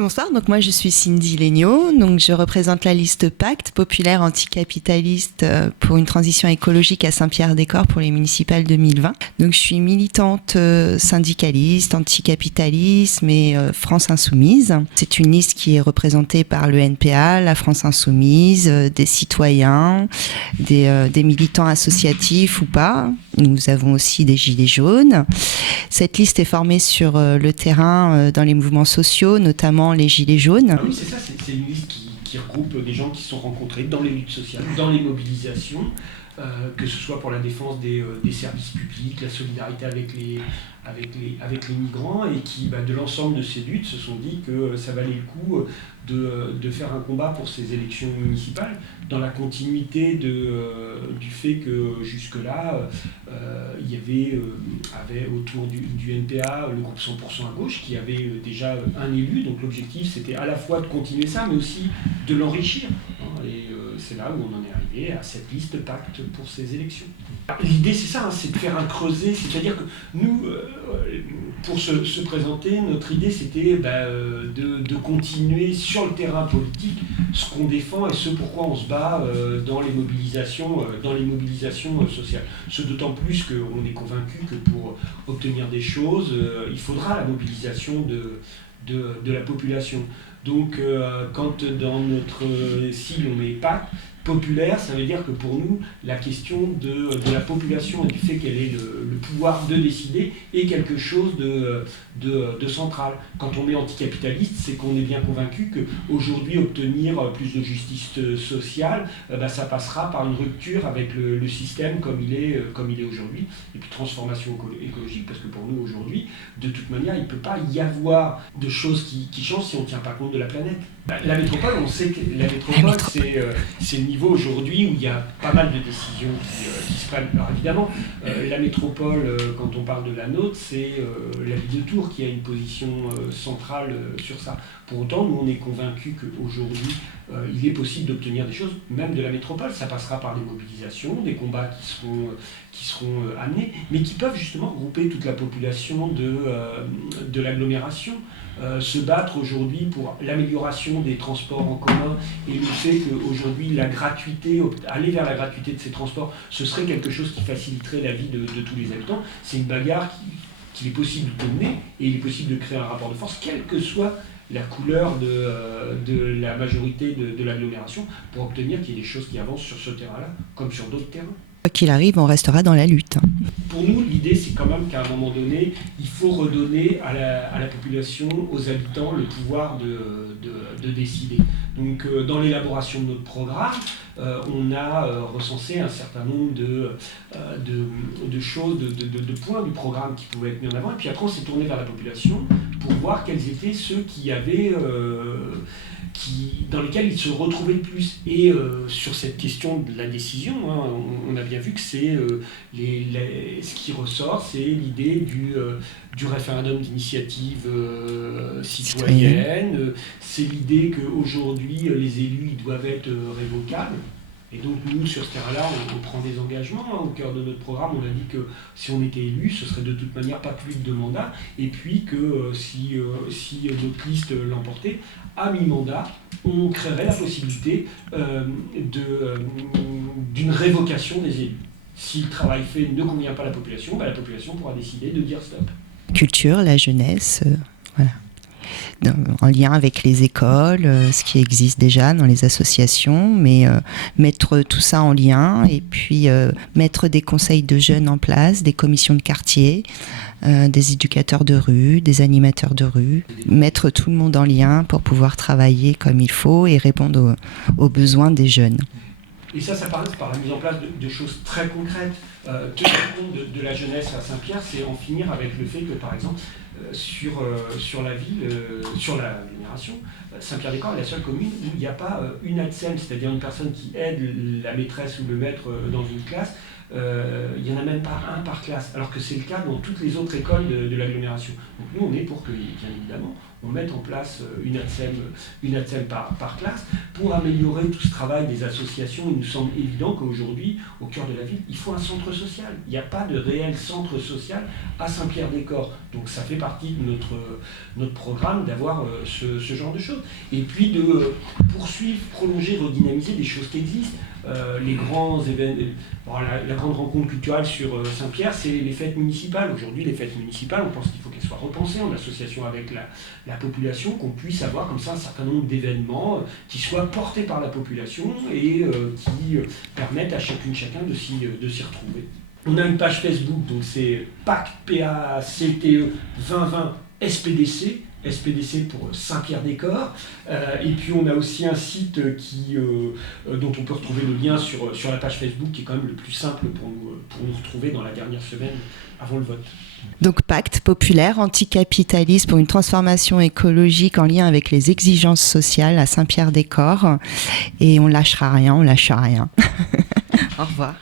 Bonsoir, donc moi je suis Cindy Legnaud, donc je représente la liste Pacte, populaire anticapitaliste pour une transition écologique à Saint-Pierre-des-Corps pour les municipales 2020. Donc je suis militante syndicaliste, anticapitalisme et France Insoumise. C'est une liste qui est représentée par le NPA, la France Insoumise, des citoyens, des militants associatifs ou pas. Nous avons aussi des gilets jaunes. Cette liste est formée sur le terrain dans les mouvements sociaux, notamment les gilets jaunes. Ah oui, c'est ça, c'est une liste qui regroupe des gens qui se sont rencontrés dans les luttes sociales, dans les mobilisations, que ce soit pour la défense des services publics, la solidarité avec les migrants, et qui, de l'ensemble de ces luttes, se sont dit que ça valait le coup de faire un combat pour ces élections municipales, dans la continuité du fait que jusque-là, il y avait autour du NPA le groupe 100% à gauche qui avait déjà un élu, donc l'objectif c'était à la fois de continuer ça, mais aussi de l'enrichir. Et c'est là où on en est arrivé à cette liste Pacte pour ces élections. L'idée c'est ça, c'est de faire un creuset, c'est-à-dire que nous, pour se présenter, notre idée c'était de continuer sur le terrain politique ce qu'on défend et ce pourquoi on se bat dans les mobilisations sociales. Ce d'autant plus qu'on est convaincu que pour obtenir des choses, il faudra la mobilisation de la population. Donc quand dans notre cible on met Pacte populaire, ça veut dire que pour nous, la question de la population et du fait qu'elle ait le pouvoir de décider est quelque chose de central. Quand on est anticapitaliste, c'est qu'on est bien convaincu qu'aujourd'hui, obtenir plus de justice sociale, ça passera par une rupture avec le système comme il est aujourd'hui, et puis transformation écologique, parce que pour nous, aujourd'hui, de toute manière, il ne peut pas y avoir de choses qui changent si on ne tient pas compte de la planète. La métropole, on sait que la métropole, c'est le niveau aujourd'hui où il y a pas mal de décisions qui se prennent. Alors évidemment, la métropole, quand on parle de la nôtre, c'est la ville de Tours qui a une position centrale sur ça. Pour autant, nous, on est convaincus qu'aujourd'hui, il est possible d'obtenir des choses, même de la métropole. Ça passera par les mobilisations, des combats qui seront amenés, mais qui peuvent justement regrouper toute la population de l'agglomération. Se battre aujourd'hui pour l'amélioration des transports en commun et le fait qu'aujourd'hui aller vers la gratuité de ces transports, ce serait quelque chose qui faciliterait la vie de tous les habitants. C'est une bagarre qu'il est possible de mener et il est possible de créer un rapport de force, quelle que soit la couleur de la majorité de l'agglomération, pour obtenir qu'il y ait des choses qui avancent sur ce terrain-là, comme sur d'autres terrains. Quoi qu'il arrive, on restera dans la lutte. Pour nous, l'idée, c'est quand même qu'à un moment donné, il faut redonner à la population, aux habitants, le pouvoir de décider. Donc, dans l'élaboration de notre programme, on a recensé un certain nombre de choses, de points du programme qui pouvaient être mis en avant. Et puis après, on s'est tourné vers la population pour voir quels étaient ceux qui avaient... dans lesquels ils se retrouvaient le plus. Et sur cette question de la décision, on a bien vu que ce qui ressort, c'est l'idée du référendum d'initiative citoyenne, c'est l'idée qu'aujourd'hui les élus ils doivent être révocables. Et donc nous, sur ce terrain-là, on prend des engagements. Au cœur de notre programme, on a dit que si on était élu, ce serait de toute manière pas plus de 2 mandats. Et puis que si notre liste l'emportait, à mi-mandat, on créerait la possibilité d'une révocation des élus. Si le travail fait ne convient pas à la population pourra décider de dire stop. Culture, la jeunesse, voilà. En lien avec les écoles, ce qui existe déjà dans les associations, mais mettre tout ça en lien et puis mettre des conseils de jeunes en place, des commissions de quartier, des éducateurs de rue, des animateurs de rue, mettre tout le monde en lien pour pouvoir travailler comme il faut et répondre aux besoins des jeunes. Et ça passe par la mise en place de choses très concrètes. Tenir compte de la jeunesse à Saint-Pierre, c'est en finir avec le fait que, par exemple, sur la ville, sur l'agglomération, Saint-Pierre-des-Corps est la seule commune où il n'y a pas une ATSEM, c'est-à-dire une personne qui aide la maîtresse ou le maître dans une classe, il n'y en a même pas un par classe, alors que c'est le cas dans toutes les autres écoles de l'agglomération. Donc nous, on est pour que, bien évidemment, on mette en place une ATSEM par classe pour améliorer tout ce travail des associations. Il nous semble évident qu'aujourd'hui, au cœur de la ville, il faut un centre social. Il n'y a pas de réel centre social à Saint-Pierre-des-Corps. Donc ça fait partie de notre programme d'avoir ce genre de choses. Et puis de poursuivre, prolonger, redynamiser des choses qui existent. Les grands événements, la grande rencontre culturelle sur Saint-Pierre, c'est les fêtes municipales. Aujourd'hui, les fêtes municipales, on pense qu'il faut qu'elles soient repensées en association avec la population, qu'on puisse avoir comme ça un certain nombre d'événements qui soient portés par la population et qui permettent à chacune, chacun de s'y retrouver. On a une page Facebook, donc c'est PACTE, P-A-C-T-E 2020 SPDC. SPDC pour Saint-Pierre-des-Corps. Et puis on a aussi un site dont on peut retrouver le lien sur la page Facebook, qui est quand même le plus simple pour nous retrouver dans la dernière semaine avant le vote. Donc Pacte populaire anticapitaliste pour une transformation écologique en lien avec les exigences sociales à Saint-Pierre-des-Corps. Et on lâchera rien, on lâche rien. Au revoir.